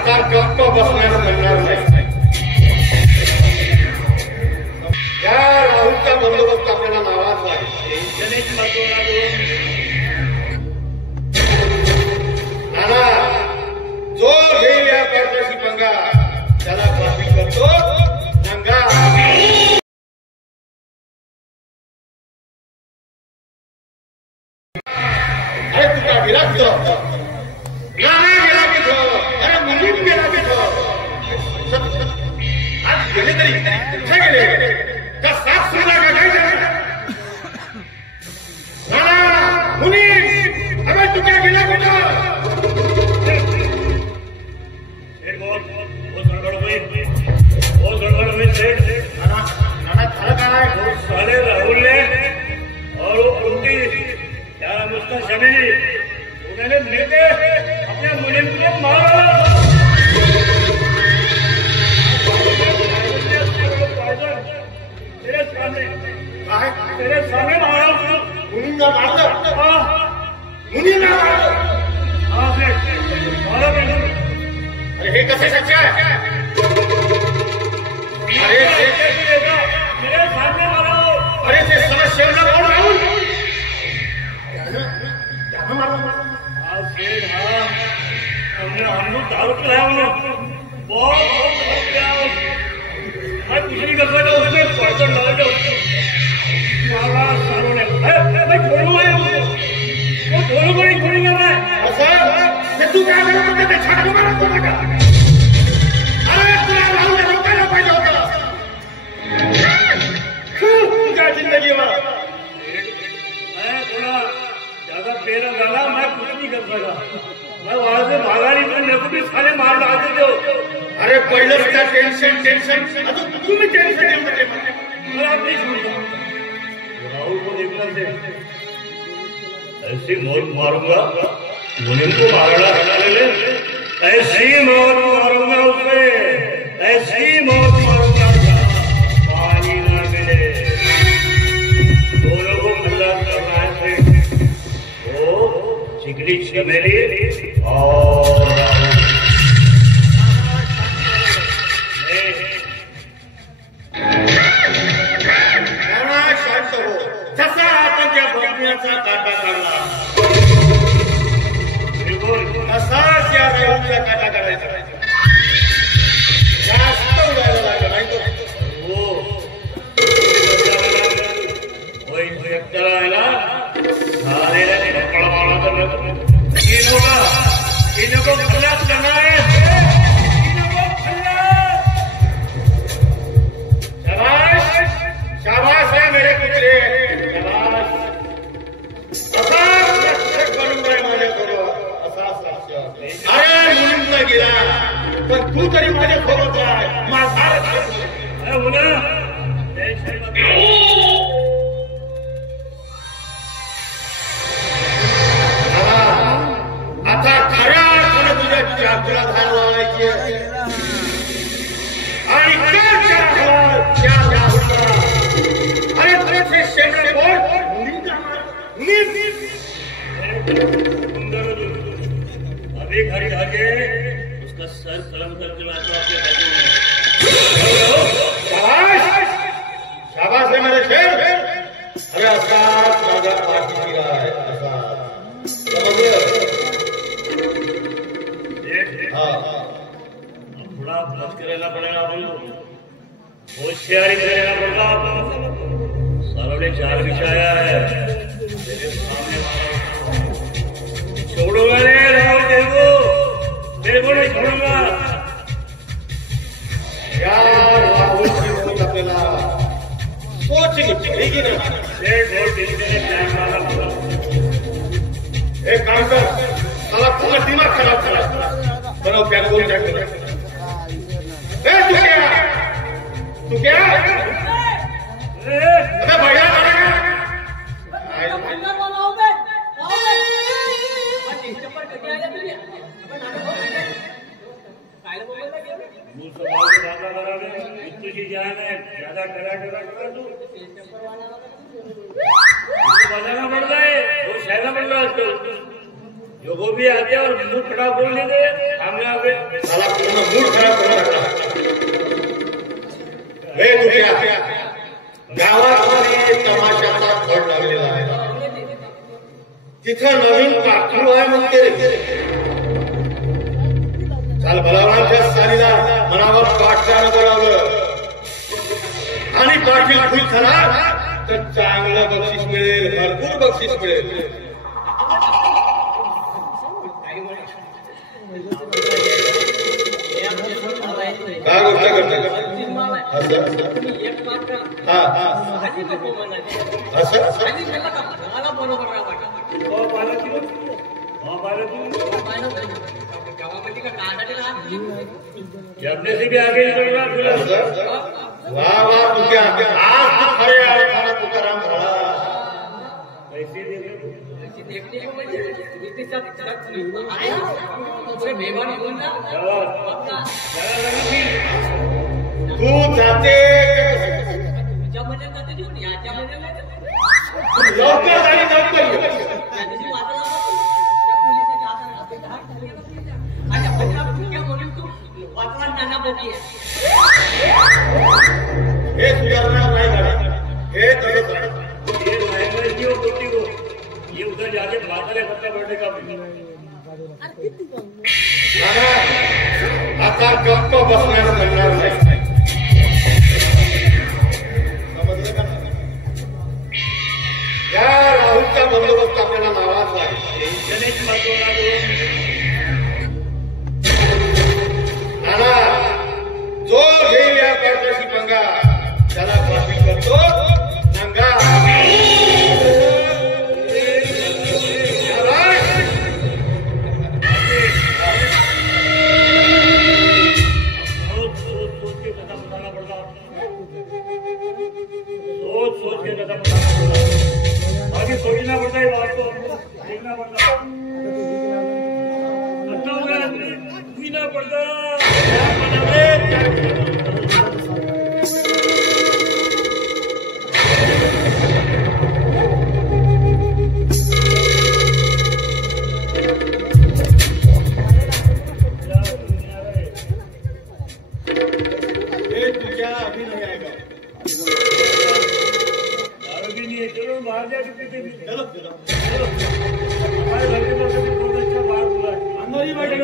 आता गप्प बसण्यास म्हणणार नाही. या राहुलचा बंदोबस्त आपल्याला लावायचा आहे. नाना जो घेईल या पार्ट्याशी पंगा त्याला पाठी करतो नंगा. अरे तुका गेला कुठं? नाना गेला कुठं? अरे मुलीम गेला कुठं? आज गेले तरी कुठे गेले? का साफ सुद्धा का काय झालं? नाना मुलीम अरे तुका गेला कुठं? बहुत गड़बड़ हुई सेठ. नाना था कहाँ है? वो साले राहुल ने और वो कुंती क्या उसका शनि उन्होंने लेके अपने मुनीम को मारा. तेरे सामने मारा. मुनीम ने मारा? हाँ मुनीम ने मारा? हाँ सेठ मारा. अरे हे कसे सच्चा है? अरे मेरे सामने मारा. अरे ते समस्या कौन राहुल? हाँ सेठ हाँ हम लोग दारू पिलाया उन्होंने बहुत मैं कुछ नहीं कर सकता. उसने पॉइजन डाल के मारा सालों ने. मैं छोड़ूंगा वो दोनों को नहीं छोड़ेंगे मैं. तू क्या करते थे? छाट मारा तो लगा. अरे तुला राहुल ने रोकायला पाहिजे होतं. क्या जिंदगी में मैं थोड़ा ज्यादा पेरा डाला. मैं कुछ नहीं कर सका. मैं वहां से भागा नहीं. मेरे को भी साले मार डालते थे. अरे पहिलंच त्या टेन्शन अजून तुम्ही टेन्शन येऊ नये. मैं आप नहीं छोड़ता. राहुल को देखना से ऐसी मौत मारूंगा. मुनीम को मारना ले ऐसी मौत मारूंगा उसे. ऐसी मौत मारूंगा पानी न मिले. दोनों को खल्लास करना है. वो चिकनी चमेली और शांत हो. जसा आपण त्या बघण्याचा काटा काढला तसाच या राहुलचा काटा काढायचा. जास्त उडायला लागला नाही तो. वो इंस्पेक्टर है ना सारे पड़वाड़ा करना. इनको खल्लास करना है. इनको खल्लास. शाबाश शाबाश है मेरे पुत्रे. शाबाश. असाच रक्षक बनून राह माझ्याबरोबर. असाच रक्षक. अरे मुलींना गेला पण तू तरी माझ्यासोबत राह. माझा रक्षक हो ना. आता खऱ्या अर्थानं तुझ्या चाकूला धार लावायची आहे. आणि त्या राहुलला अरे तुझे शेंडे बोल मुलीम अभी घर जाके उसका सर कलम करके मैं तो आपके हाथों में. शाबाश शाबाश है मेरे शेर. अरे असाच माझा पाठीशी आहे. असाच समजलं. थोड़ा बच के रहना पड़ेगा. अपन होशियारी से रहना पड़ेगा. सालों ने जाल बिछाया है. मेरे सामने छोड़ूंगा नहीं राहुल. देखो नहीं छोड़ूंगा. यार राहुलची मौत आपल्याला सोचली पाहिजे ना. टाइम वाला एक काम कर. मला पूर्ण दिमाग खराब करा. बनव क्या बोल जाके. तू क्या अबे भैया तुझी जान है ज्यादा डरा तू बजाना पड़ता है. वो सहना पड़ रहा है आजकल. जो वो भी आते और मुंह खराब बोल देते हमने आगे साला पूर्ण मूड खराब करून टाकला हे तुझ्या गावामध्ये तमाशाचा घड लागलेला आहे तिथं नवीन पाखरू आहे म्हणते रे काल बलवानच्या सालीला मनावर पाटलानं बोलावलं आणि पाटील खुश झाला तर चांगलं बक्षीस मिळेल भरपूर बक्षीस मिळेल काय गोष्ट करता अपने से भी आगे निकल रहा वाह वाह तू क्या आज तो खरे आए खाना तुकाराम झाला ऐसे देखने को मुझे इतने सब पूरे मेहमान बोल ना तू जाते जब मजा करते जो नहीं आज मजा लवकर आणि लवकर त्याची वाटला त्या पोलिसाच्या हातात आपले धाक झाले आणि पंजाब क्या म्हणून तू वाटला नाना बोकी हे सुधारणार नाही गाडी हे तसंच आहे ये लैंग्वेज की होती वो ये उधर जाके माता पत्ता बैठे का आता गप्प बसणार म्हणणार नाही समजलं का या राहुलचा बंदोबस्त आपल्याला लावायचा आहे गणेश महत्वाला नाना जो घेईल या पाठीशी पंगा त्याला पाठी करतो नंगा सोच के कदम आगे सोचना पड़ता है बात को देखना पड़ता है पीना पड़ता तुझ्या अभी नहीं आएगा चलो बाहर जाके पीते चलो हमारे घर के पास बहुत अच्छा बाहर खुला है अंदर ही बैठे